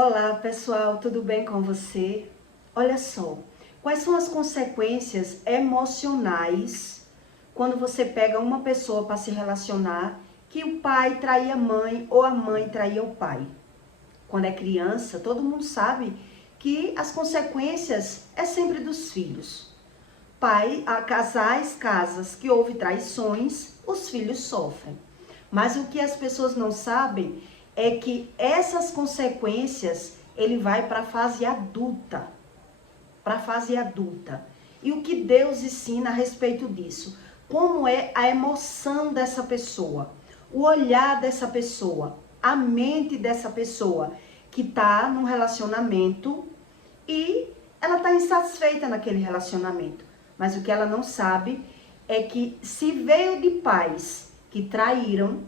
Olá pessoal, tudo bem com você? Olha só, quais são as consequências emocionais quando você pega uma pessoa para se relacionar que o pai traía a mãe ou a mãe traía o pai? Quando é criança, todo mundo sabe que as consequências é sempre dos filhos. Casas que houve traições, os filhos sofrem. Mas o que as pessoas não sabem é que essas consequências ele vai para a fase adulta. Para a fase adulta. E o que Deus ensina a respeito disso? Como é a emoção dessa pessoa, o olhar dessa pessoa, a mente dessa pessoa que está num relacionamento e ela está insatisfeita naquele relacionamento. Mas o que ela não sabe é que se veio de pais que traíram,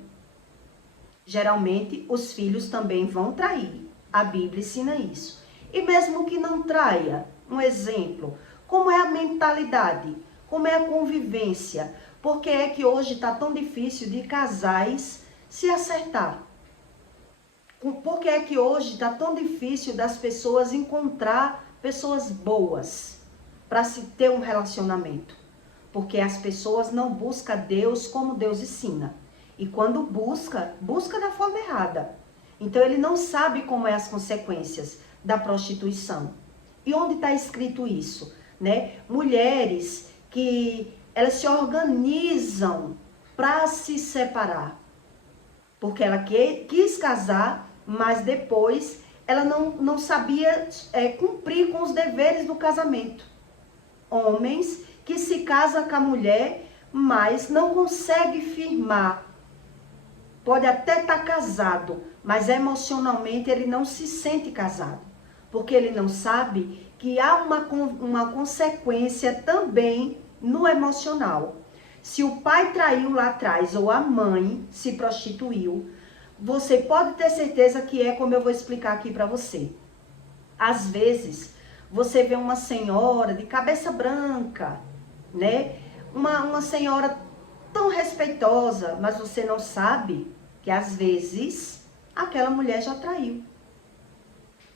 geralmente os filhos também vão trair. A Bíblia ensina isso. E mesmo que não traia, um exemplo, como é a mentalidade, como é a convivência, por que é que hoje está tão difícil de casais se acertar? Por que é que hoje está tão difícil das pessoas encontrar pessoas boas para se ter um relacionamento? Porque as pessoas não buscam Deus como Deus ensina. E quando busca da forma errada. Então ele não sabe como é as consequências da prostituição. E onde está escrito isso? Né? Mulheres que elas se organizam para se separar. Porque ela quis casar, mas depois ela não sabia cumprir com os deveres do casamento. Homens que se casam com a mulher, mas não consegue firmar. Pode até estar casado, mas emocionalmente ele não se sente casado. Porque ele não sabe que há uma consequência também no emocional. Se o pai traiu lá atrás ou a mãe se prostituiu, você pode ter certeza que é como eu vou explicar aqui para você. Às vezes, você vê uma senhora de cabeça branca, né? Uma senhora tão respeitosa, mas você não sabe que às vezes aquela mulher já traiu.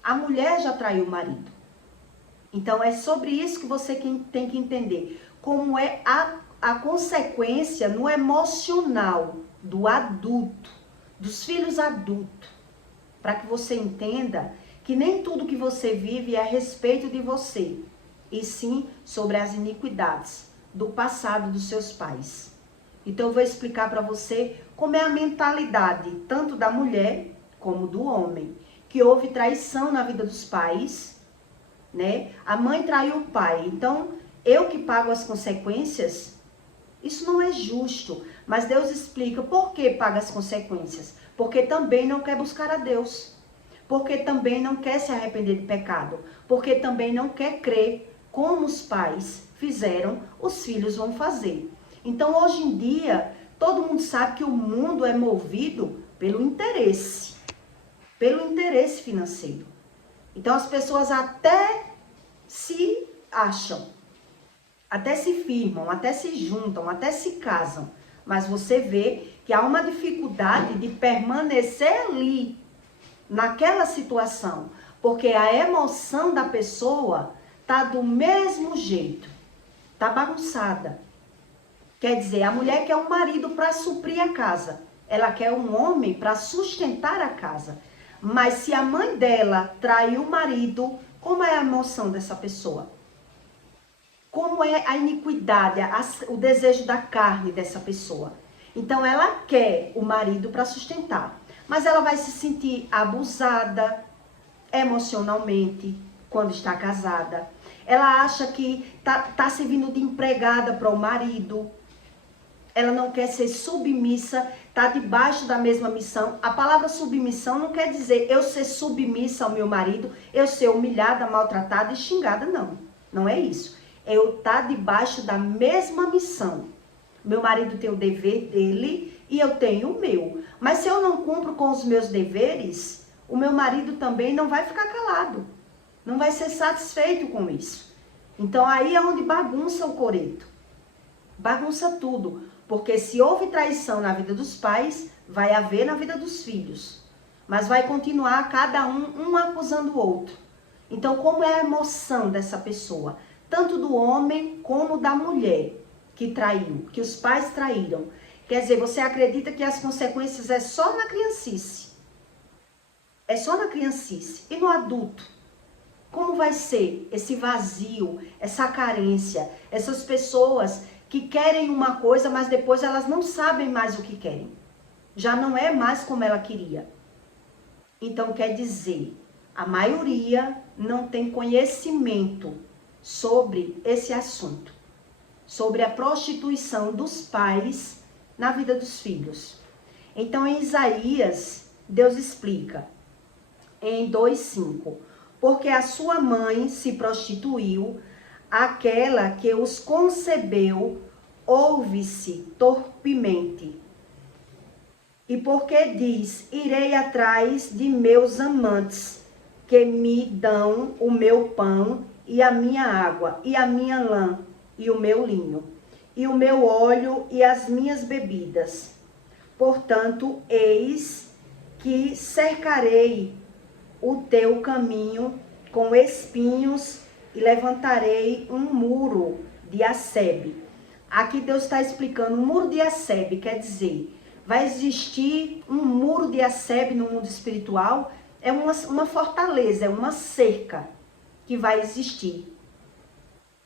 A mulher já traiu o marido. Então é sobre isso que você tem que entender. Como é a consequência no emocional do adulto, dos filhos adultos. Para que você entenda que nem tudo que você vive é a respeito de você. E sim sobre as iniquidades do passado dos seus pais. Então eu vou explicar para você como é a mentalidade tanto da mulher como do homem. Que houve traição na vida dos pais, né? A mãe traiu o pai, então eu que pago as consequências? Isso não é justo, mas Deus explica por que paga as consequências. Porque também não quer buscar a Deus. Porque também não quer se arrepender de pecado. Porque também não quer crer como os pais fizeram, os filhos vão fazer. Então hoje em dia, todo mundo sabe que o mundo é movido pelo interesse financeiro. Então as pessoas até se acham, até se firmam, até se juntam, até se casam. Mas você vê que há uma dificuldade de permanecer ali, naquela situação. Porque a emoção da pessoa tá do mesmo jeito, tá bagunçada. Quer dizer, a mulher quer um marido para suprir a casa. Ela quer um homem para sustentar a casa. Mas se a mãe dela traiu o marido, como é a emoção dessa pessoa? Como é a iniquidade, o desejo da carne dessa pessoa? Então ela quer o marido para sustentar. Mas ela vai se sentir abusada emocionalmente quando está casada. Ela acha que tá servindo de empregada para o marido. Ela não quer ser submissa, tá debaixo da mesma missão. A palavra submissão não quer dizer eu ser submissa ao meu marido, eu ser humilhada, maltratada e xingada, não. Não é isso. Eu tá debaixo da mesma missão. Meu marido tem o dever dele e eu tenho o meu. Mas se eu não cumpro com os meus deveres, o meu marido também não vai ficar calado. Não vai ser satisfeito com isso. Então aí é onde bagunça o coreto. Bagunça tudo. Porque se houve traição na vida dos pais, vai haver na vida dos filhos. mas vai continuar cada um acusando o outro. Então, como é a emoção dessa pessoa? Tanto do homem como da mulher que traiu, que os pais traíram. Quer dizer, você acredita que as consequências é só na criancice. É só na criancice. E no adulto? Como vai ser esse vazio, essa carência, essas pessoas que querem uma coisa, mas depois elas não sabem mais o que querem. Já não é mais como ela queria. Então, quer dizer, a maioria não tem conhecimento sobre esse assunto, sobre a prostituição dos pais na vida dos filhos. Então, em Isaías, Deus explica em 2:5, porque a sua mãe se prostituiu, aquela que os concebeu ouve-se torpemente. E porque diz, irei atrás de meus amantes, que me dão o meu pão e a minha água, e a minha lã, e o meu linho, e o meu óleo e as minhas bebidas. Portanto, eis que cercarei o teu caminho com espinhos e levantarei um muro de acebe. Aqui Deus está explicando, um muro de acebe quer dizer, vai existir um muro de acebe no mundo espiritual, é uma fortaleza, é uma cerca que vai existir.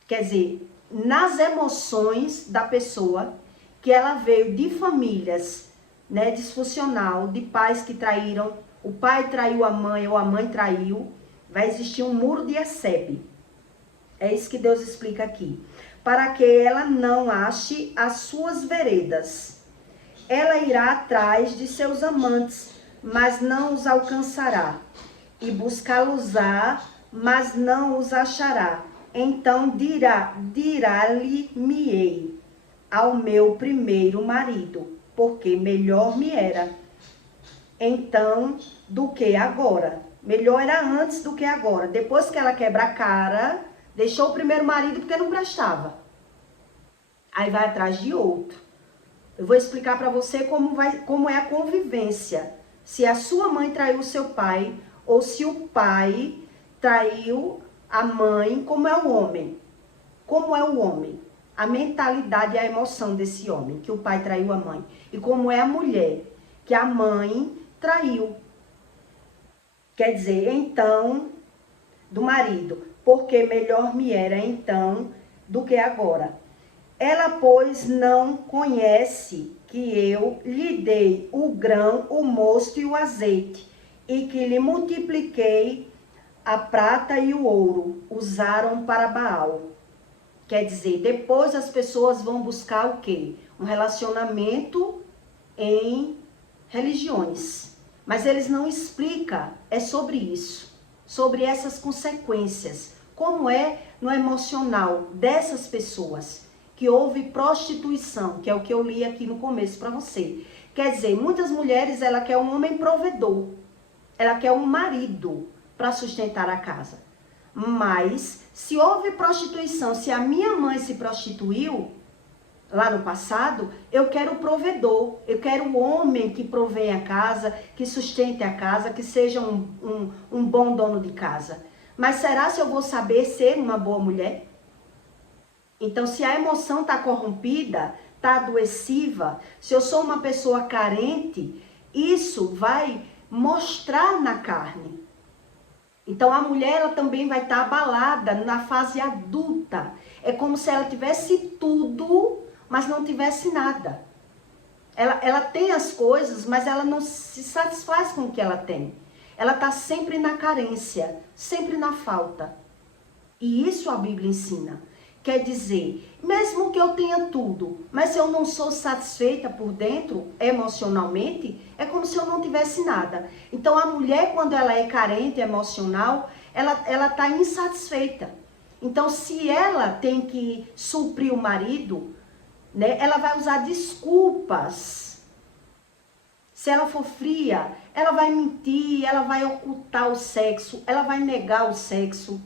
Quer dizer, nas emoções da pessoa, que ela veio de famílias, né, disfuncional, de pais que traíram, o pai traiu a mãe ou a mãe traiu, vai existir um muro de acebe. É isso que Deus explica aqui. Para que ela não ache as suas veredas. Ela irá atrás de seus amantes, mas não os alcançará. E buscá-los-á, mas não os achará. Então dirá-lhe-me-ei ao meu primeiro marido, porque melhor me era então do que agora. Melhor era antes do que agora. Depois que ela quebra a cara, deixou o primeiro marido porque não prestava. Aí vai atrás de outro. Eu vou explicar para você como é a convivência. Se a sua mãe traiu o seu pai, ou se o pai traiu a mãe, como é o homem. Como é o homem. A mentalidade e a emoção desse homem, que o pai traiu a mãe. E como é a mulher, que a mãe traiu. Quer dizer, então, do marido, porque melhor me era então do que agora. Ela, pois, não conhece que eu lhe dei o grão, o mosto e o azeite, e que lhe multipliquei a prata e o ouro, usaram para Baal. Quer dizer, depois as pessoas vão buscar o quê? Um relacionamento em religiões. Mas eles não explicam, é sobre isso, sobre essas consequências. Como é no emocional dessas pessoas que houve prostituição, que é o que eu li aqui no começo para você. Quer dizer, muitas mulheres, ela quer um homem provedor, ela quer um marido para sustentar a casa. Mas, se houve prostituição, se a minha mãe se prostituiu, lá no passado, eu quero o provedor, eu quero o homem que provém a casa, que sustente a casa, que seja um bom dono de casa. Mas será se eu vou saber ser uma boa mulher? Então, se a emoção está corrompida, está adoeciva, se eu sou uma pessoa carente, isso vai mostrar na carne. Então, a mulher ela também vai estar abalada na fase adulta. É como se ela tivesse tudo, mas não tivesse nada. Ela tem as coisas, mas ela não se satisfaz com o que ela tem. Ela está sempre na carência, sempre na falta. E isso a Bíblia ensina. Quer dizer, mesmo que eu tenha tudo, mas se eu não sou satisfeita por dentro, emocionalmente, é como se eu não tivesse nada. Então, a mulher, quando ela é carente emocional, ela está insatisfeita. Então, se ela tem que suprir o marido, né, ela vai usar desculpas. Se ela for fria, ela vai mentir, ela vai ocultar o sexo, ela vai negar o sexo.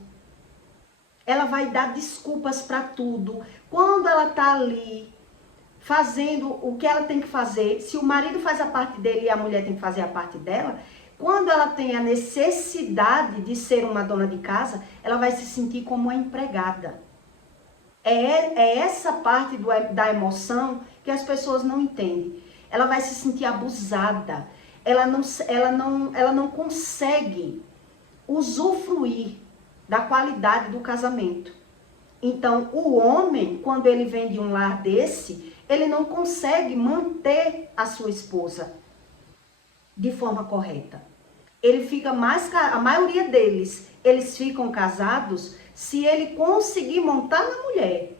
Ela vai dar desculpas para tudo. Quando ela está ali fazendo o que ela tem que fazer, se o marido faz a parte dele e a mulher tem que fazer a parte dela, Quando ela tem a necessidade de ser uma dona de casa, ela vai se sentir como uma empregada. É essa parte da emoção que as pessoas não entendem. Ela vai se sentir abusada. Ela não consegue usufruir da qualidade do casamento. Então, o homem, quando ele vem de um lar desse, ele não consegue manter a sua esposa de forma correta. Ele fica mais, a maioria deles, eles ficam casados se ele conseguir montar na mulher,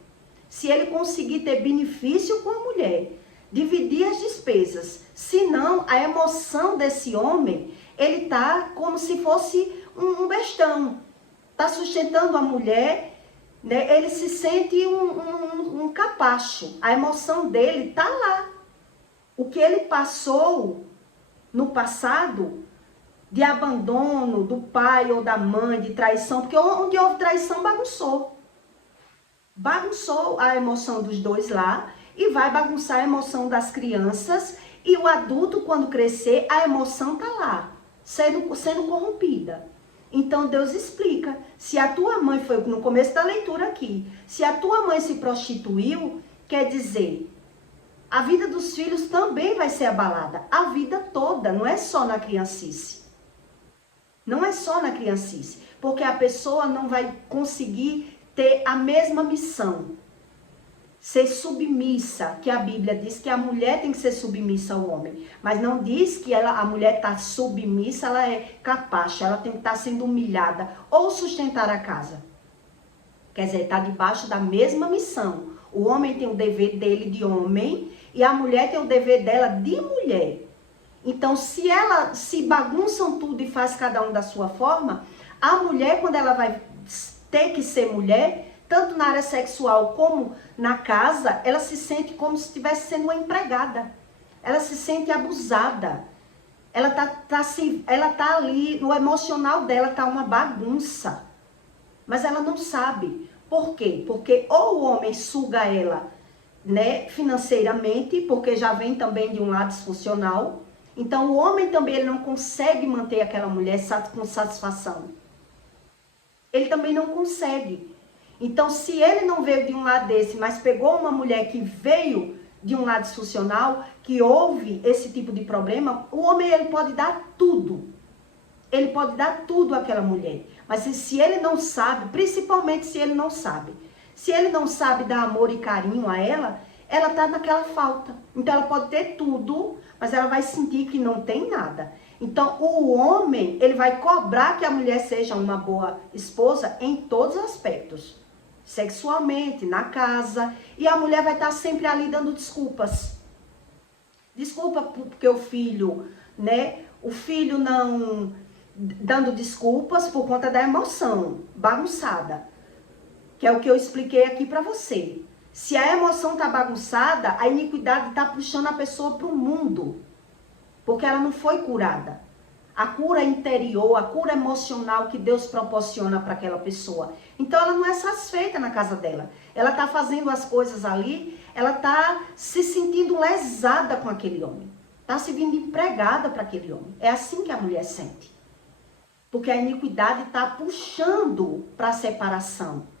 se ele conseguir ter benefício com a mulher, dividir as despesas. Senão, a emoção desse homem, ele tá como se fosse um bestão. Tá sustentando a mulher, né? Ele se sente um capacho. A emoção dele tá lá. O que ele passou no passado, de abandono do pai ou da mãe, de traição, porque onde houve traição, bagunçou. Bagunçou a emoção dos dois lá e vai bagunçar a emoção das crianças, e o adulto, quando crescer, a emoção tá lá, sendo corrompida. Então Deus explica, se a tua mãe, foi no começo da leitura aqui, se a tua mãe se prostituiu, quer dizer, a vida dos filhos também vai ser abalada, a vida toda, não é só na criancice. Não é só na criancice, porque a pessoa não vai conseguir ter a mesma missão. Ser submissa, que a Bíblia diz que a mulher tem que ser submissa ao homem. Mas não diz que a mulher está submissa, ela é capacha, ela tem que estar sendo humilhada ou sustentar a casa. Quer dizer, está debaixo da mesma missão. O homem tem o dever dele de homem e a mulher tem o dever dela de mulher. Então, se bagunçam tudo e faz cada um da sua forma, a mulher, quando ela vai ter que ser mulher, tanto na área sexual como na casa, ela se sente como se estivesse sendo uma empregada. Ela se sente abusada. Ela tá ali, no emocional dela tá uma bagunça. Mas ela não sabe. Por quê? Porque ou o homem suga ela, né, financeiramente, porque já vem também de um lado disfuncional. Então, o homem também ele não consegue manter aquela mulher com satisfação. Ele também não consegue. Então, se ele não veio de um lado desse, mas pegou uma mulher que veio de um lado disfuncional, que houve esse tipo de problema, o homem ele pode dar tudo. Ele pode dar tudo àquela mulher. Mas se ele não sabe, principalmente se ele não sabe. Se ele não sabe dar amor e carinho a ela, ela está naquela falta. Então, ela pode ter tudo, mas ela vai sentir que não tem nada. Então, o homem, ele vai cobrar que a mulher seja uma boa esposa em todos os aspectos. Sexualmente, na casa. E a mulher vai estar sempre ali dando desculpas. Desculpa porque o filho, né? O filho não... dando desculpas por conta da emoção bagunçada. Que é o que eu expliquei aqui para você. Se a emoção tá bagunçada, a iniquidade tá puxando a pessoa para o mundo. Porque ela não foi curada. A cura interior, a cura emocional que Deus proporciona para aquela pessoa. Então ela não é satisfeita na casa dela. Ela tá fazendo as coisas ali, ela tá se sentindo lesada com aquele homem. Tá se vendo empregada para aquele homem. É assim que a mulher sente. Porque a iniquidade tá puxando para a separação.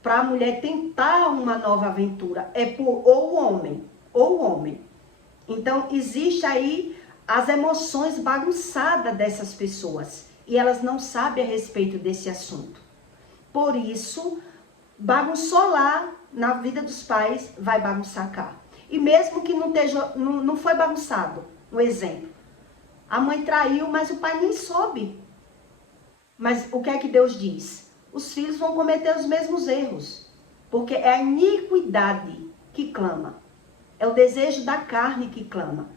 Para a mulher tentar uma nova aventura, ou o homem. Então, existe aí as emoções bagunçadas dessas pessoas, e elas não sabem a respeito desse assunto. Por isso, bagunçou lá na vida dos pais, vai bagunçar cá. E mesmo que não foi bagunçado, um exemplo, a mãe traiu, mas o pai nem soube. Mas o que é que Deus diz? Os filhos vão cometer os mesmos erros, porque é a iniquidade que clama, é o desejo da carne que clama.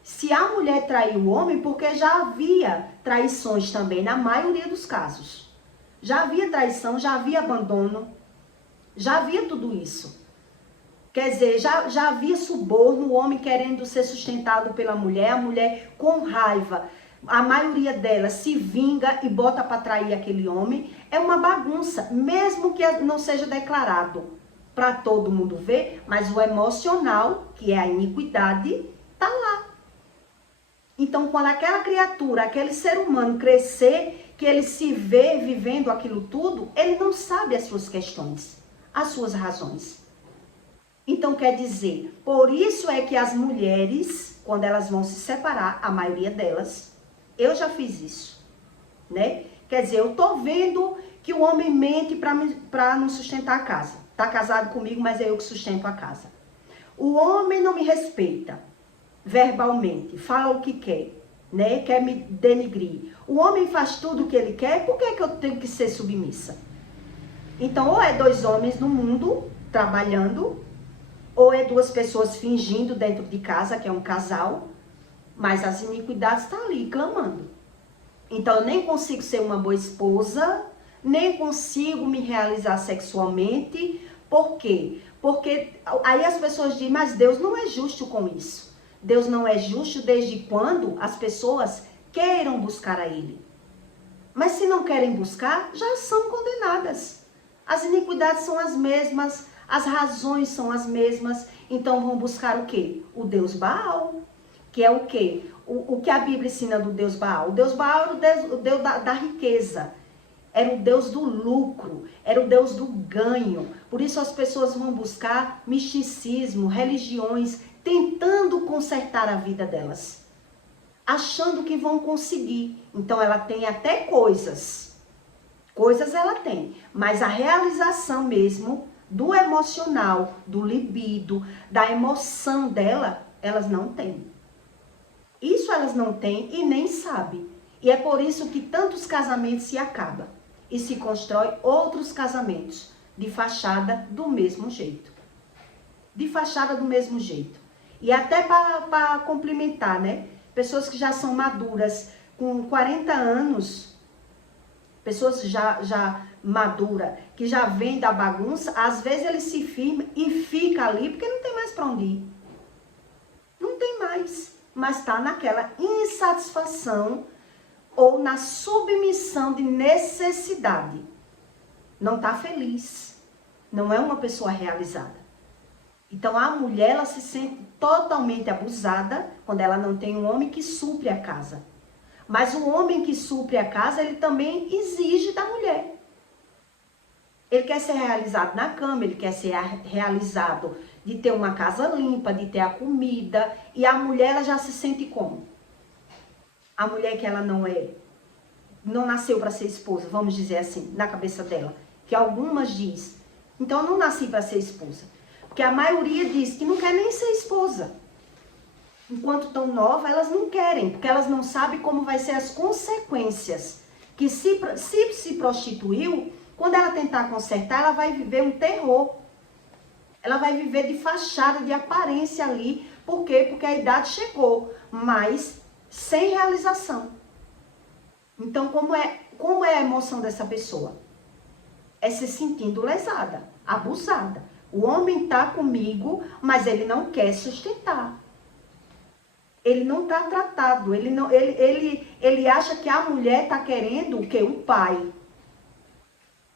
Se a mulher traiu o homem, porque já havia traições também, na maioria dos casos. Já havia traição, já havia abandono, já havia tudo isso. Quer dizer, já havia suborno, o homem querendo ser sustentado pela mulher, a mulher com raiva. A maioria delas se vinga e bota para trair aquele homem. É uma bagunça, mesmo que não seja declarado para todo mundo ver, mas o emocional, que é a iniquidade, tá lá. Então, quando aquela criatura, aquele ser humano crescer, que ele se vê vivendo aquilo tudo, ele não sabe as suas questões, as suas razões. Então, quer dizer, por isso é que as mulheres, quando elas vão se separar, a maioria delas, eu já fiz isso, né? Quer dizer, eu tô vendo que o homem mente para não sustentar a casa. Tá casado comigo, mas é eu que sustento a casa. O homem não me respeita verbalmente, fala o que quer, né? Quer me denigrir. O homem faz tudo o que ele quer, por que que eu tenho que ser submissa? Então, ou é dois homens no mundo trabalhando, ou é duas pessoas fingindo dentro de casa, que é um casal, mas as iniquidades estão ali clamando. Então, eu nem consigo ser uma boa esposa, nem consigo me realizar sexualmente. Por quê? Porque aí as pessoas dizem, mas Deus não é justo com isso. Deus não é justo desde quando as pessoas queiram buscar a Ele. Mas se não querem buscar, já são condenadas. As iniquidades são as mesmas, as razões são as mesmas. Então vão buscar o quê? O Deus Baal. Que é o quê? O que a Bíblia ensina do Deus Baal? O Deus Baal era o Deus da riqueza. Era o Deus do lucro, era o Deus do ganho. Por isso as pessoas vão buscar misticismo, religiões, tentando consertar a vida delas. Achando que vão conseguir. Então ela tem até coisas. Coisas ela tem. Mas a realização mesmo do emocional, do libido, da emoção dela, elas não têm. Isso elas não têm e nem sabem. E é por isso que tantos casamentos se acabam. E se constrói outros casamentos de fachada do mesmo jeito. De fachada do mesmo jeito. E até para complementar, né? Pessoas que já são maduras, com 40 anos, pessoas já madura, que já vem da bagunça, às vezes ele se firma e fica ali porque não tem mais para onde ir. Não tem mais. Mas está naquela insatisfação ou na submissão de necessidade. Não está feliz. Não é uma pessoa realizada. Então a mulher, ela se sente totalmente abusada quando ela não tem um homem que supre a casa. Mas o homem que supre a casa, ele também exige da mulher. Ele quer ser realizado na cama, ele quer ser realizado de ter uma casa limpa, de ter a comida. E a mulher, ela já se sente como? A mulher que ela não nasceu para ser esposa, vamos dizer assim, na cabeça dela. Que algumas diz, então eu não nasci para ser esposa. Porque a maioria diz que não quer nem ser esposa. Enquanto tão nova, elas não querem, porque elas não sabem como vai ser as consequências. Que se prostituiu, quando ela tentar consertar, ela vai viver um terror. Ela vai viver de fachada, de aparência ali. Por quê? Porque a idade chegou, mas sem realização. Então, como é a emoção dessa pessoa? É se sentindo lesada, abusada. O homem está comigo, mas ele não quer sustentar. Ele não está tratado. Ele acha que a mulher está querendo o quê? Um pai.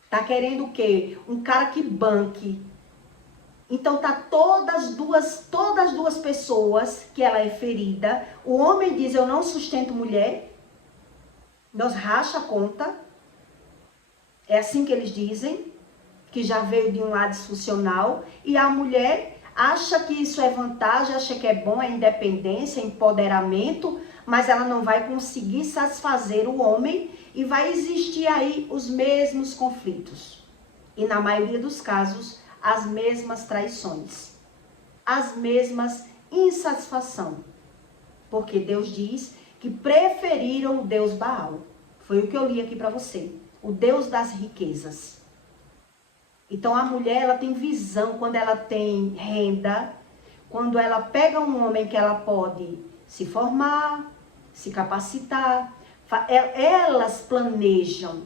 Está querendo o quê? Um cara que banque. Então tá todas duas pessoas que ela é ferida. O homem diz, eu não sustento mulher. Nós racha a conta. É assim que eles dizem. Que já veio de um lado disfuncional. E a mulher acha que isso é vantagem, acha que é bom, é independência, empoderamento. Mas ela não vai conseguir satisfazer o homem. E vai existir aí os mesmos conflitos. E na maioria dos casos, as mesmas traições. As mesmas insatisfação. Porque Deus diz que preferiram o Deus Baal. Foi o que eu li aqui para você. O Deus das riquezas. Então a mulher, ela tem visão quando ela tem renda, quando ela pega um homem que ela pode se formar, se capacitar. Elas planejam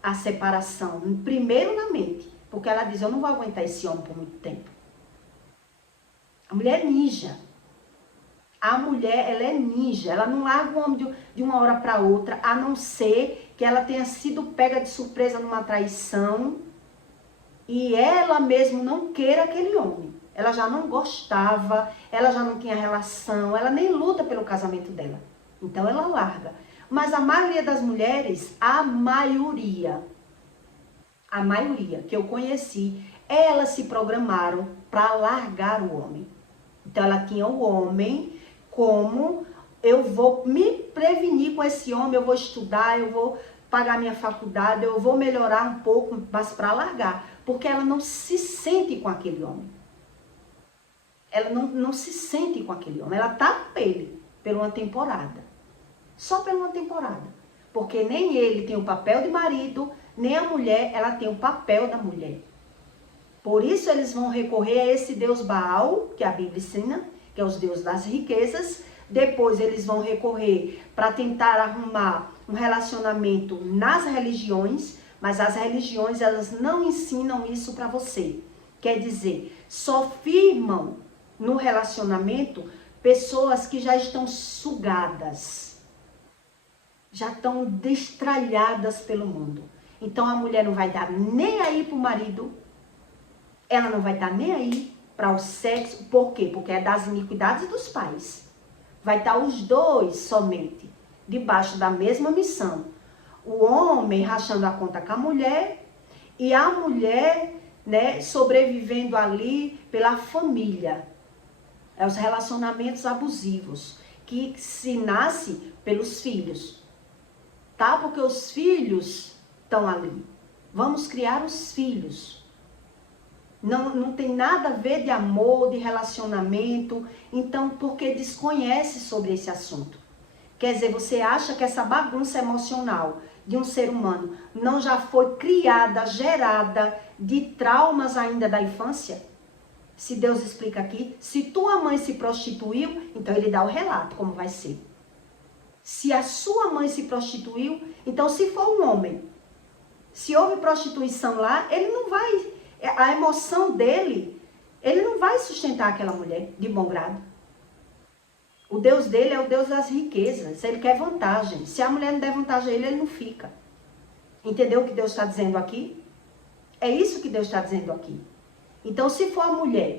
a separação, primeiro na mente, porque ela diz, eu não vou aguentar esse homem por muito tempo. A mulher é ninja. A mulher, ela é ninja, ela não larga o homem de uma hora para outra, a não ser que ela tenha sido pega de surpresa numa traição, e ela mesmo não queira aquele homem. Ela já não gostava, ela já não tinha relação, ela nem luta pelo casamento dela. Então ela larga. Mas a maioria das mulheres, a maioria que eu conheci, elas se programaram para largar o homem. Então ela tinha o homem como eu vou me prevenir com esse homem, eu vou estudar, eu vou pagar minha faculdade, eu vou melhorar um pouco, mas para largar. Porque ela não se sente com aquele homem. Ela não se sente com aquele homem. Ela tá com ele por uma temporada. Só por uma temporada. Porque nem ele tem o papel de marido, nem a mulher, ela tem o papel da mulher. Por isso eles vão recorrer a esse Deus Baal, que a Bíblia ensina, que é os deuses das riquezas. Depois eles vão recorrer para tentar arrumar um relacionamento nas religiões, mas as religiões elas não ensinam isso para você. Quer dizer, só firmam no relacionamento pessoas que já estão sugadas, já estão destralhadas pelo mundo. Então a mulher não vai dar nem aí para o marido, ela não vai dar nem aí para o sexo. Por quê? Porque é das iniquidades dos pais. Vai estar os dois somente debaixo da mesma missão. O homem rachando a conta com a mulher e a mulher, né, sobrevivendo ali pela família. É os relacionamentos abusivos que se nasce pelos filhos. Tá? Porque os filhos estão ali. Vamos criar os filhos. Não tem nada a ver de amor, de relacionamento. Então, porque desconhece sobre esse assunto. Quer dizer, você acha que essa bagunça emocional de um ser humano não já foi criada, gerada de traumas ainda da infância? Se Deus explica aqui, se tua mãe se prostituiu, então ele dá o relato como vai ser. Se a sua mãe se prostituiu, então se for um homem, se houve prostituição lá, ele não vai, a emoção dele, ele não vai sustentar aquela mulher de bom grado. O Deus dele é o Deus das riquezas, ele quer vantagem. Se a mulher não der vantagem a ele, ele não fica. Entendeu o que Deus está dizendo aqui? É isso que Deus está dizendo aqui. Então, se for a mulher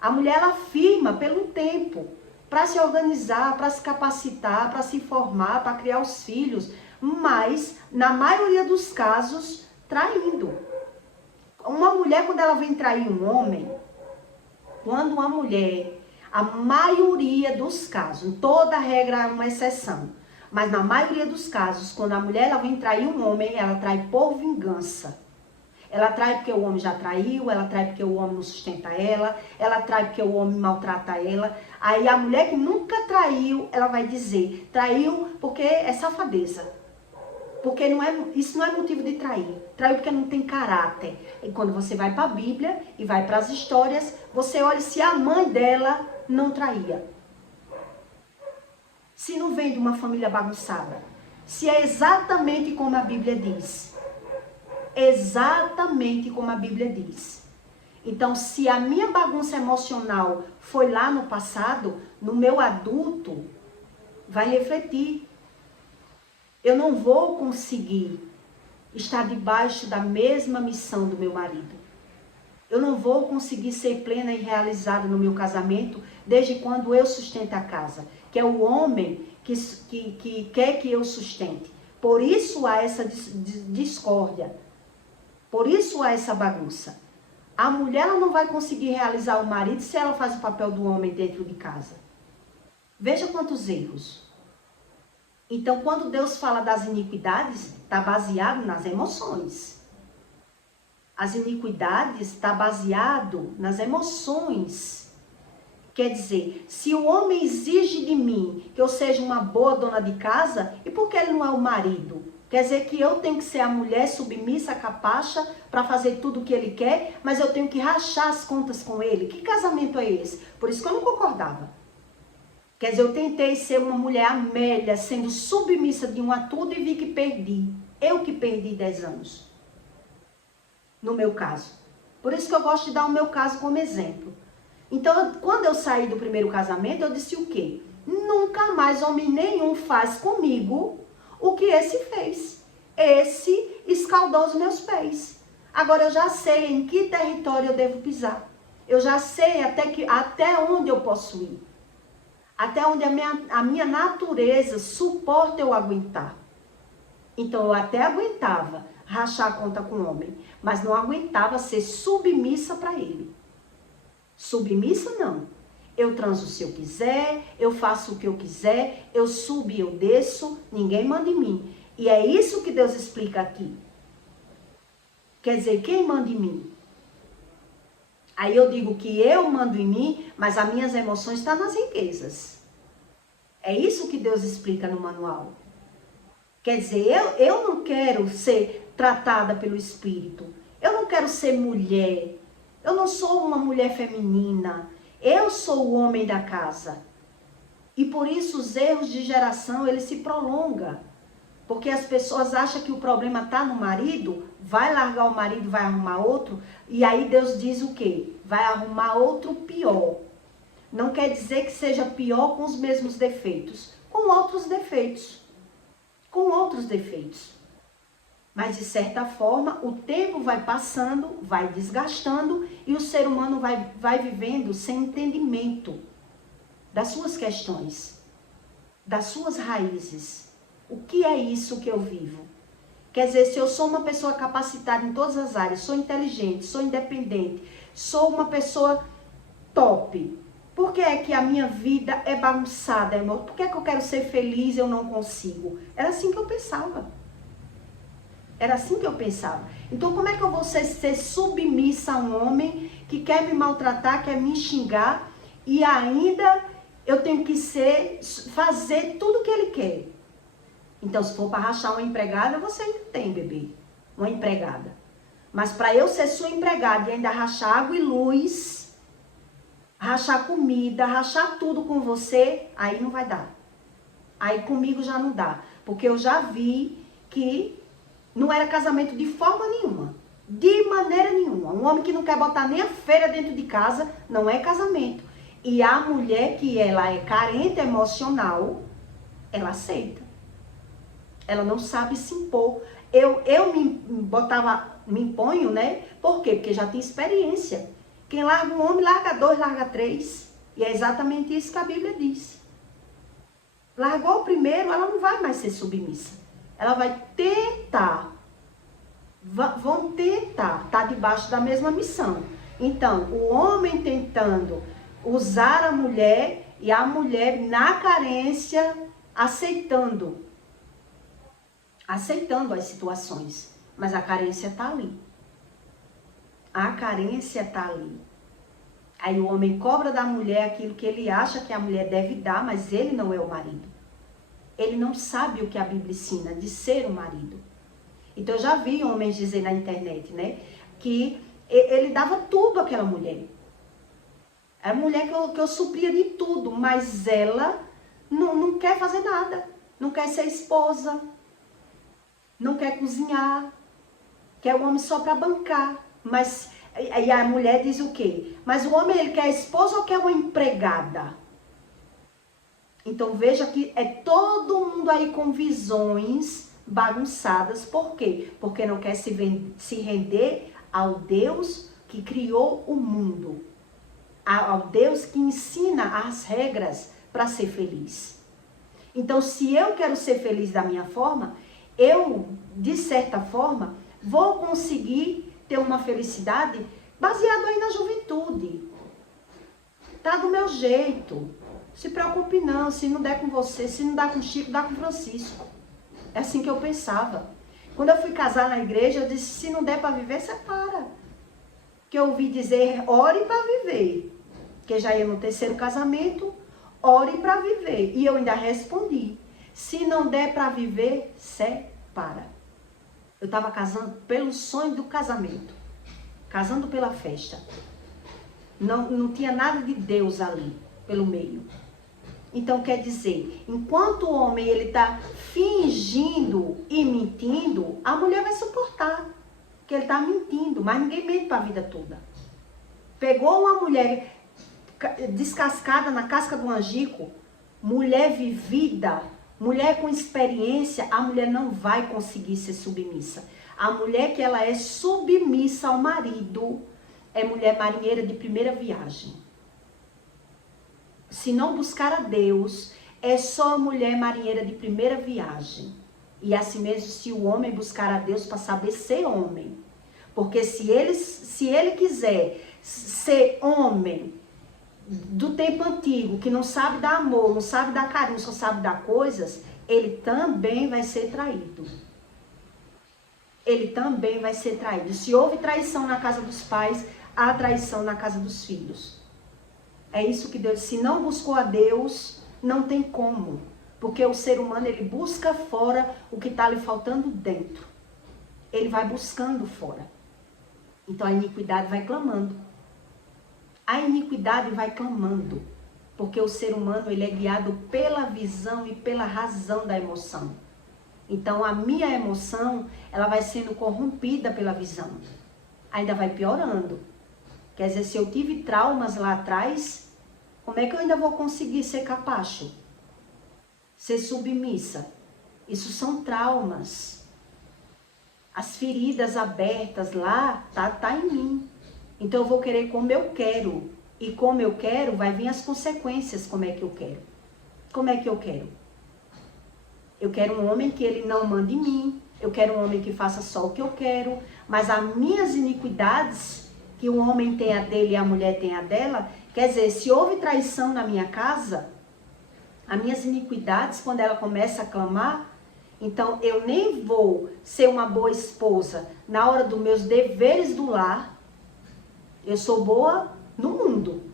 ela firma pelo tempo, para se organizar, para se capacitar, para se formar, para criar os filhos, mas, na maioria dos casos, traindo. Uma mulher, quando ela vem trair um homem, quando uma mulher, a maioria dos casos, toda regra é uma exceção, mas na maioria dos casos, quando a mulher ela vem trair um homem, ela trai por vingança. Ela trai porque o homem já traiu, ela trai porque o homem não sustenta ela trai porque o homem maltrata ela. Aí a mulher que nunca traiu, ela vai dizer, traiu porque é safadeza. Porque isso não é motivo de trair. Traiu porque não tem caráter. E quando você vai para a Bíblia e vai para as histórias, você olha se a mãe dela não traía. Se não vem de uma família bagunçada. Se é exatamente como a Bíblia diz. Exatamente como a Bíblia diz. Então, se a minha bagunça emocional foi lá no passado, no meu adulto, vai refletir. Eu não vou conseguir estar debaixo da mesma missão do meu marido. Eu não vou conseguir ser plena e realizada no meu casamento desde quando eu sustento a casa. Que é o homem que quer que eu sustente. Por isso há essa discórdia. Por isso há essa bagunça. A mulher ela não vai conseguir realizar o marido se ela faz o papel do homem dentro de casa. Veja quantos erros. Então, quando Deus fala das iniquidades, está baseado nas emoções. As iniquidades está baseado nas emoções. Quer dizer, se o homem exige de mim que eu seja uma boa dona de casa, e por que ele não é o marido? Quer dizer que eu tenho que ser a mulher submissa, capacha, para fazer tudo o que ele quer, mas eu tenho que rachar as contas com ele. Que casamento é esse? Por isso que eu não concordava. Quer dizer, eu tentei ser uma mulher Amélia, sendo submissa de um a tudo e vi que perdi. Eu que perdi 10 anos. No meu caso. Por isso que eu gosto de dar o meu caso como exemplo. Então, quando eu saí do primeiro casamento, eu disse o quê? Nunca mais homem nenhum faz comigo o que esse fez. Esse escaldou os meus pés. Agora eu já sei em que território eu devo pisar. Eu já sei até onde eu posso ir. Até onde a minha natureza suporta eu aguentar. Então eu até aguentava rachar a conta com o homem, mas não aguentava ser submissa para ele. Submissa não. Eu transo se eu quiser, eu faço o que eu quiser, eu subo e eu desço, ninguém manda em mim. E é isso que Deus explica aqui. Quer dizer, quem manda em mim? Aí eu digo que eu mando em mim, mas as minhas emoções estão nas riquezas. É isso que Deus explica no manual. Quer dizer, eu não quero ser tratada pelo Espírito. Eu não quero ser mulher. Eu não sou uma mulher feminina. Eu sou o homem da casa. E por isso os erros de geração, eles se prolongam. Porque as pessoas acham que o problema está no marido, vai largar o marido, vai arrumar outro. E aí Deus diz o quê? Vai arrumar outro pior. Não quer dizer que seja pior com os mesmos defeitos. Com outros defeitos. Com outros defeitos. Mas, de certa forma, o tempo vai passando, vai desgastando e o ser humano vai vivendo sem entendimento das suas questões, das suas raízes. O que é isso que eu vivo? Quer dizer, se eu sou uma pessoa capacitada em todas as áreas, sou inteligente, sou independente, sou uma pessoa top, por que é que a minha vida é bagunçada, irmão? Por que é que eu quero ser feliz e eu não consigo? Era assim que eu pensava. Era assim que eu pensava. Então, como é que eu vou ser submissa a um homem que quer me maltratar, quer me xingar e ainda eu tenho que fazer tudo o que ele quer? Então, se for para rachar uma empregada, você ainda tem, bebê, uma empregada. Mas para eu ser sua empregada e ainda rachar água e luz, rachar comida, rachar tudo com você, aí não vai dar. Aí comigo já não dá. Porque eu já vi que não era casamento de forma nenhuma. De maneira nenhuma. Um homem que não quer botar nem a feira dentro de casa, não é casamento. E a mulher que ela é carente emocional, ela aceita. Ela não sabe se impor. Eu me imponho, né? Por quê? Porque já tem experiência. Quem larga um homem, larga dois, larga três. E é exatamente isso que a Bíblia diz. Largou o primeiro, ela não vai mais ser submissa. Ela vai tentar. Vão tentar estar debaixo da mesma missão. Então, o homem tentando usar a mulher e a mulher na carência aceitando as situações. Mas a carência está ali. A carência está ali. Aí o homem cobra da mulher aquilo que ele acha que a mulher deve dar, mas ele não é o marido. Ele não sabe o que a Bíblia ensina de ser o marido. Então eu já vi homens dizer na internet, né, que ele dava tudo àquela mulher. É a mulher que eu supria de tudo, mas ela não quer fazer nada. Não quer ser esposa. Não quer cozinhar. Quer o homem só para bancar. Mas aí a mulher diz o quê? Mas o homem, ele quer esposa ou quer uma empregada? Então veja que é todo mundo aí com visões bagunçadas. Por quê? Porque não quer se render ao Deus que criou o mundo. Ao Deus que ensina as regras para ser feliz. Então, se eu quero ser feliz da minha forma, eu, de certa forma, vou conseguir ter uma felicidade baseada aí na juventude. Tá do meu jeito. Se preocupe não, se não der com você, se não dá com o Chico, dá com o Francisco. É assim que eu pensava. Quando eu fui casar na igreja, eu disse, se não der para viver, separa. Que eu ouvi dizer, ore para viver. Que já ia no terceiro casamento, ore para viver. E eu ainda respondi, se não der para viver, separa. Eu estava casando pelo sonho do casamento. Casando pela festa. Não tinha nada de Deus ali, pelo meio. Então, quer dizer, enquanto o homem ele está fingindo e mentindo, a mulher vai suportar. Que ele está mentindo, mas ninguém mente para a vida toda. Pegou uma mulher descascada na casca do angico, mulher vivida, mulher com experiência, a mulher não vai conseguir ser submissa. A mulher que ela é submissa ao marido é mulher marinheira de primeira viagem. se não buscar a Deus, é só mulher marinheira de primeira viagem. E assim mesmo, se o homem buscar a Deus para saber ser homem. Porque se ele quiser ser homem do tempo antigo, que não sabe dar amor, não sabe dar carinho, só sabe dar coisas, ele também vai ser traído. Ele também vai ser traído. Se houve traição na casa dos pais, há traição na casa dos filhos. É isso que Deus, se não buscou a Deus, não tem como. Porque o ser humano, ele busca fora o que está lhe faltando dentro. Ele vai buscando fora. Então a iniquidade vai clamando. A iniquidade vai clamando. Porque o ser humano, ele é guiado pela visão e pela razão da emoção. Então a minha emoção, ela vai sendo corrompida pela visão. Ainda vai piorando. Quer dizer, se eu tive traumas lá atrás, como é que eu ainda vou conseguir ser capacho? Ser submissa? Isso são traumas. As feridas abertas lá, tá em mim. Então eu vou querer como eu quero. E como eu quero, vai vir as consequências como é que eu quero. Como é que eu quero? Eu quero um homem que ele não mande em mim. Eu quero um homem que faça só o que eu quero. Mas as minhas iniquidades, que o homem tem a dele e a mulher tem a dela, quer dizer, se houve traição na minha casa, as minhas iniquidades, quando ela começa a clamar, então eu nem vou ser uma boa esposa na hora dos meus deveres do lar. Eu sou boa no mundo.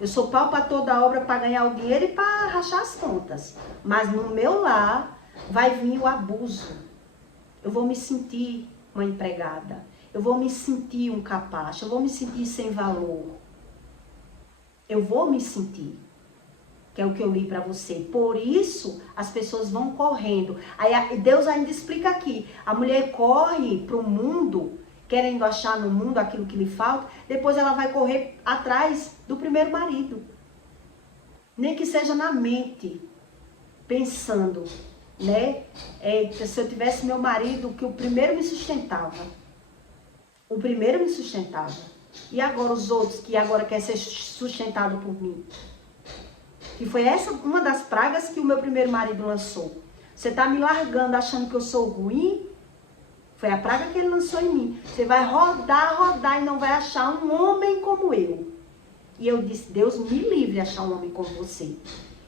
Eu sou pau para toda obra para ganhar o dinheiro e para rachar as contas. Mas no meu lar vai vir o abuso. Eu vou me sentir uma empregada. Eu vou me sentir um capacho. Eu vou me sentir sem valor. Eu vou me sentir. Que é o que eu li para você. Por isso, as pessoas vão correndo. Aí Deus ainda explica aqui. A mulher corre para o mundo, querendo achar no mundo aquilo que lhe falta. Depois ela vai correr atrás do primeiro marido. Nem que seja na mente. Pensando, né? Se eu tivesse meu marido, que o primeiro me sustentava. O primeiro me sustentava. E agora os outros, que agora querem ser sustentados por mim. Que foi essa uma das pragas que o meu primeiro marido lançou. Você está me largando achando que eu sou ruim? Foi a praga que ele lançou em mim. Você vai rodar e não vai achar um homem como eu. E eu disse, Deus me livre de achar um homem como você.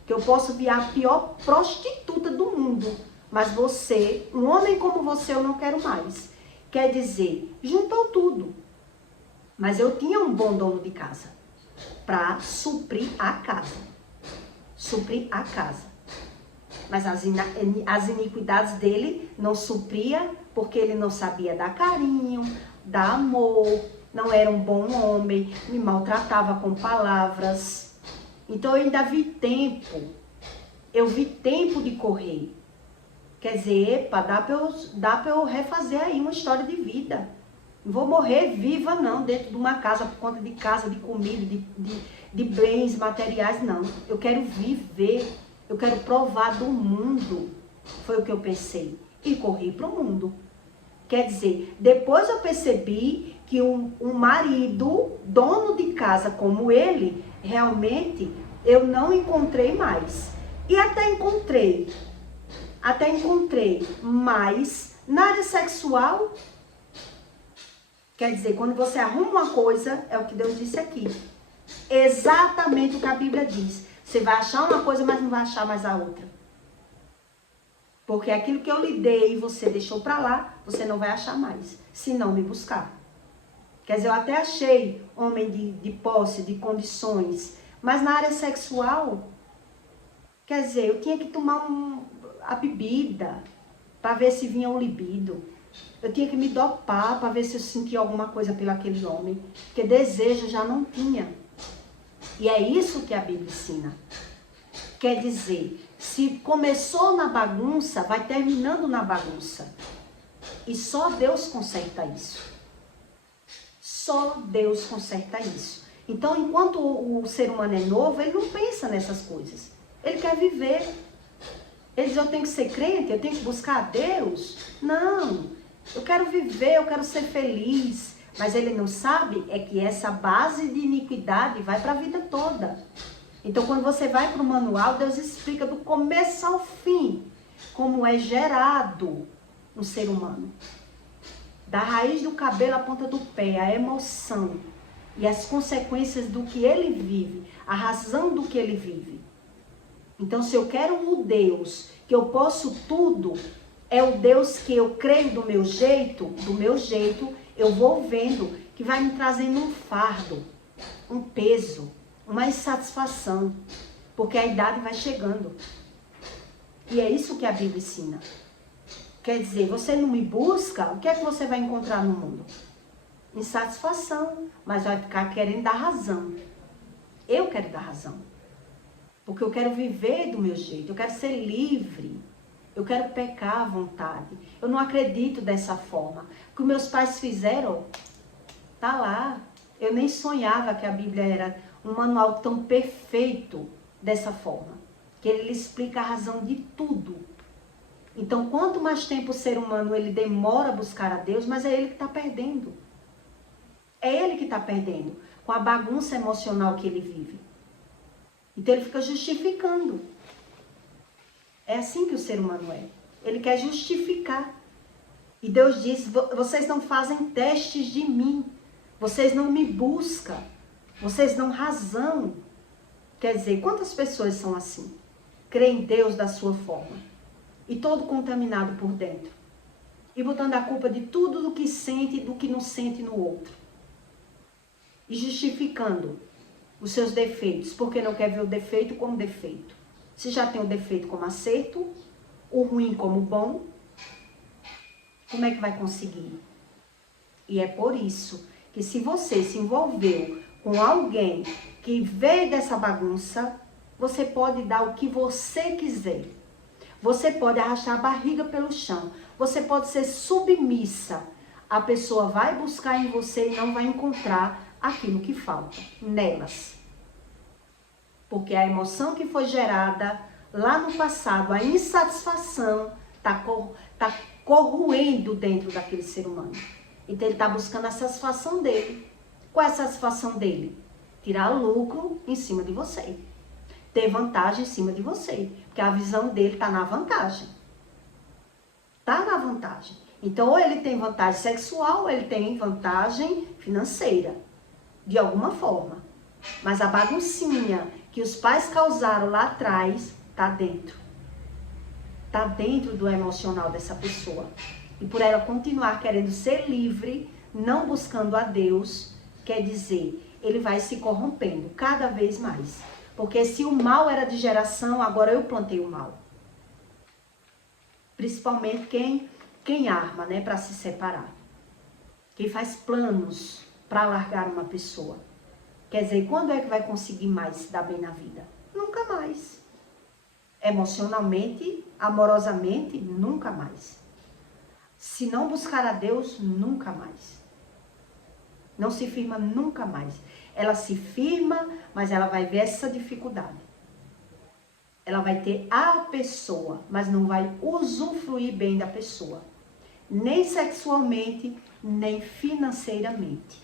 Que eu posso vir a pior prostituta do mundo. Mas você, um homem como você, eu não quero mais. Quer dizer, juntou tudo. Mas eu tinha um bom dono de casa. Para suprir a casa. Suprir a casa. Mas as iniquidades dele não supria porque ele não sabia dar carinho, dar amor, não era um bom homem, me maltratava com palavras. Então eu ainda vi tempo. Eu vi tempo de correr. Quer dizer, epa, dá pra eu refazer aí uma história de vida. Não vou morrer viva não, dentro de uma casa, por conta de casa, de comida, de bens materiais, não. Eu quero viver, eu quero provar do mundo. Foi o que eu pensei. E corri para o mundo. Quer dizer, depois eu percebi que um marido, dono de casa como ele, realmente eu não encontrei mais. E até encontrei, mas na área sexual, quer dizer, quando você arruma uma coisa, é o que Deus disse aqui. Exatamente o que a Bíblia diz. Você vai achar uma coisa, mas não vai achar mais a outra. Porque aquilo que eu lhe dei e você deixou pra lá, você não vai achar mais, se não me buscar. Quer dizer, eu até achei homem de posse, de condições, mas na área sexual, quer dizer, eu tinha que tomar a bebida para ver se vinha o libido. Eu tinha que me dopar para ver se eu sentia alguma coisa pelo aquele homem, porque desejo já não tinha. E é isso que a Bíblia ensina. Quer dizer, se começou na bagunça, vai terminando na bagunça. E só Deus conserta isso. Só Deus conserta isso. Então, enquanto o ser humano é novo, ele não pensa nessas coisas. Ele quer viver. Ele diz, eu tenho que ser crente, eu tenho que buscar a Deus. Não, eu quero viver, eu quero ser feliz. Mas ele não sabe é que essa base de iniquidade vai para a vida toda. Então, quando você vai para o manual, Deus explica do começo ao fim como é gerado um ser humano. Da raiz do cabelo à ponta do pé, a emoção e as consequências do que ele vive, a razão do que ele vive. Então, se eu quero um Deus que eu posso tudo, é o Deus que eu creio do meu jeito, eu vou vendo que vai me trazendo um fardo, um peso, uma insatisfação, porque a idade vai chegando. E é isso que a Bíblia ensina. Quer dizer, você não me busca, o que é que você vai encontrar no mundo? Insatisfação, mas vai ficar querendo dar razão. Eu quero dar razão. Porque eu quero viver do meu jeito, eu quero ser livre. Eu quero pecar à vontade. Eu não acredito dessa forma. O que meus pais fizeram, tá lá. Eu nem sonhava que a Bíblia era um manual tão perfeito dessa forma. Que ele explica a razão de tudo. Então, quanto mais tempo o ser humano ele demora a buscar a Deus, mas é ele que está perdendo. É ele que está perdendo com a bagunça emocional que ele vive. Então, ele fica justificando. É assim que o ser humano é. Ele quer justificar. E Deus diz, vocês não fazem testes de mim. Vocês não me buscam. Vocês dão razão. Quer dizer, quantas pessoas são assim? Creem em Deus da sua forma. E todo contaminado por dentro. E botando a culpa de tudo do que sente e do que não sente no outro. E justificando os seus defeitos. Porque não quer ver o defeito como defeito. Se já tem o defeito como acerto, o ruim como bom, como é que vai conseguir? E é por isso que se você se envolveu com alguém que veio dessa bagunça, você pode dar o que você quiser. Você pode arrastar a barriga pelo chão. Você pode ser submissa. A pessoa vai buscar em você e não vai encontrar aquilo que falta nelas. Porque a emoção que foi gerada lá no passado, a insatisfação, está corroendo dentro daquele ser humano. Então ele está buscando a satisfação dele. Qual é a satisfação dele? Tirar lucro em cima de você. Ter vantagem em cima de você. Porque a visão dele está na vantagem. Está na vantagem. Então ou ele tem vantagem sexual ou ele tem vantagem financeira. De alguma forma. Mas a baguncinha que os pais causaram lá atrás, está dentro. Está dentro do emocional dessa pessoa. E por ela continuar querendo ser livre, não buscando a Deus, quer dizer, ele vai se corrompendo cada vez mais. Porque se o mal era de geração, agora eu plantei o mal. Principalmente quem arma, né, para se separar. Quem faz planos para largar uma pessoa. Quer dizer, quando é que vai conseguir mais se dar bem na vida? Nunca mais. Emocionalmente, amorosamente, nunca mais. Se não buscar a Deus, nunca mais. Não se firma nunca mais. Ela se firma, mas ela vai ver essa dificuldade. Ela vai ter a pessoa, mas não vai usufruir bem da pessoa. Nem sexualmente, nem financeiramente.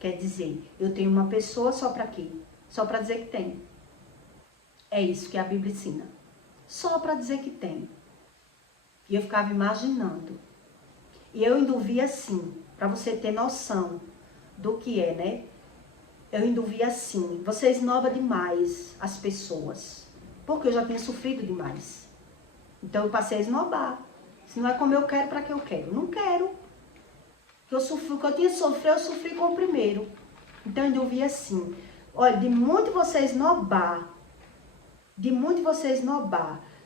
Quer dizer, eu tenho uma pessoa só para quê? Só para dizer que tem. É isso que a Bíblia ensina. Só para dizer que tem. E eu ficava imaginando. E eu ainda via assim, para você ter noção do que é, né? Eu ainda via assim, você esnoba demais as pessoas. Porque eu já tenho sofrido demais. Então eu passei a esnobar. Se não é como eu quero, para que eu quero? Não quero. Que eu sofri, que eu tinha sofrido, eu sofri com o primeiro. Então eu via assim, olha, de muito você esnobar,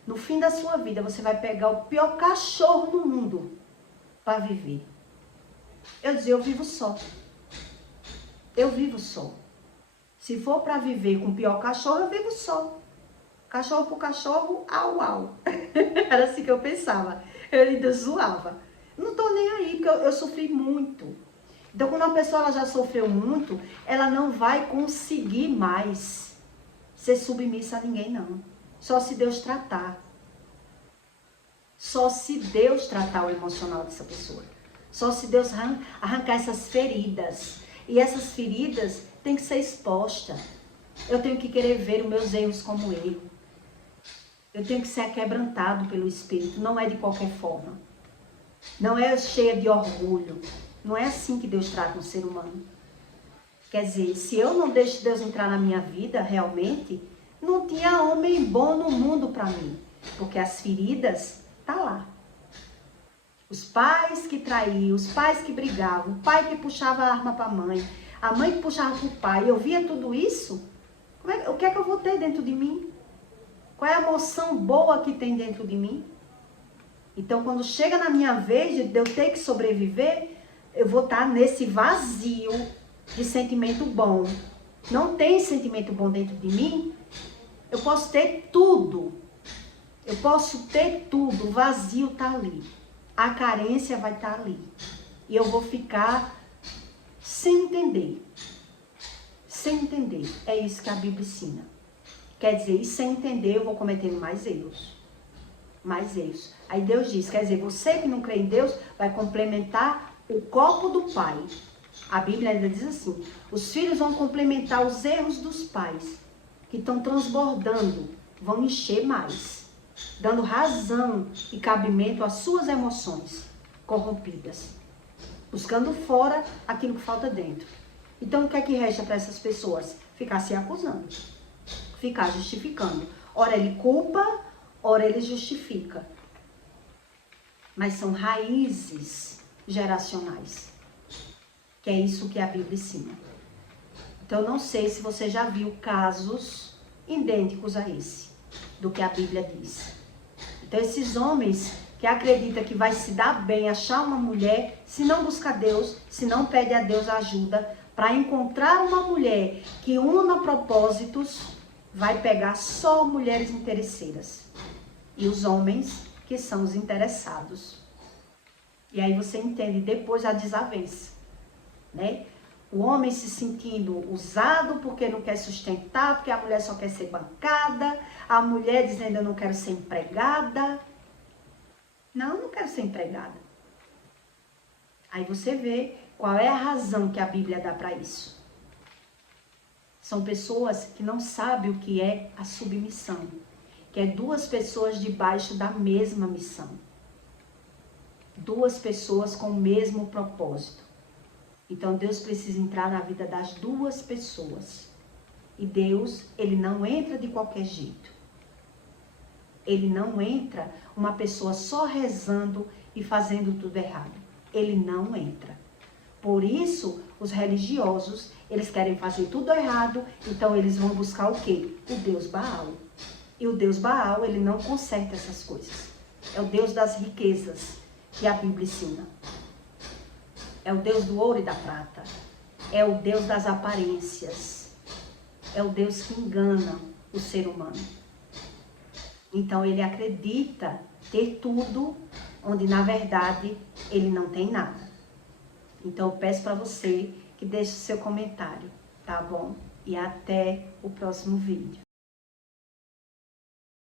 no fim da sua vida você vai pegar o pior cachorro do mundo para viver. Eu dizia, eu vivo só. Eu vivo só. Se for para viver com o pior cachorro, eu vivo só. Cachorro por cachorro, au, au. Era assim que eu pensava. Eu ainda zoava. Não tô nem aí, porque eu sofri muito. Então, quando uma pessoa ela já sofreu muito, ela não vai conseguir mais ser submissa a ninguém, não. Só se Deus tratar. Só se Deus tratar o emocional dessa pessoa. Só se Deus arrancar essas feridas. E essas feridas têm que ser expostas. Eu tenho que querer ver os meus erros como erro. Eu tenho que ser quebrantado pelo Espírito, não é de qualquer forma. Não é cheia de orgulho. Não é assim que Deus trata um ser humano. Quer dizer, se eu não deixo Deus entrar na minha vida, realmente, não tinha homem bom no mundo para mim. Porque as feridas, tá lá. Os pais que traíam, os pais que brigavam, o pai que puxava a arma para a mãe que puxava para o pai. Eu via tudo isso. O que é que eu vou ter dentro de mim? Qual é a emoção boa que tem dentro de mim? Então, quando chega na minha vez de eu ter que sobreviver, eu vou estar nesse vazio de sentimento bom. Não tem sentimento bom dentro de mim? Eu posso ter tudo. Eu posso ter tudo. O vazio está ali. A carência vai estar ali. E eu vou ficar sem entender. Sem entender. É isso que a Bíblia ensina. Quer dizer, e sem entender eu vou cometendo mais erros. Mais erros. Aí Deus diz, quer dizer, você que não crê em Deus vai complementar o copo do pai. A Bíblia ainda diz assim, os filhos vão complementar os erros dos pais, que estão transbordando, vão encher mais, dando razão e cabimento às suas emoções corrompidas, buscando fora aquilo que falta dentro. Então o que é que resta para essas pessoas? Ficar se acusando, ficar justificando. Ora ele culpa, ora ele justifica. Mas são raízes geracionais. Que é isso que a Bíblia ensina. Então, eu não sei se você já viu casos idênticos a esse, do que a Bíblia diz. Então, esses homens que acreditam que vai se dar bem, achar uma mulher, se não busca Deus, se não pede a Deus ajuda, para encontrar uma mulher que una propósitos, vai pegar só mulheres interesseiras. E os homens que são os interessados. E aí você entende depois a desavença, né? O homem se sentindo usado porque não quer sustentar, porque a mulher só quer ser bancada, a mulher dizendo eu não quero ser empregada. Não, não quero ser empregada. Aí você vê qual é a razão que a Bíblia dá para isso. São pessoas que não sabem o que é a submissão, que é duas pessoas debaixo da mesma missão. Duas pessoas com o mesmo propósito. Então Deus precisa entrar na vida das duas pessoas. E Deus, ele não entra de qualquer jeito. Ele não entra uma pessoa só rezando e fazendo tudo errado. Ele não entra. Por isso, os religiosos, eles querem fazer tudo errado, então eles vão buscar o quê? O Deus Baal. E o Deus Baal, ele não conserta essas coisas. É o Deus das riquezas que a Bíblia ensina. É o Deus do ouro e da prata. É o Deus das aparências. É o Deus que engana o ser humano. Então ele acredita ter tudo, onde na verdade ele não tem nada. Então eu peço para você que deixe o seu comentário, tá bom? E até o próximo vídeo.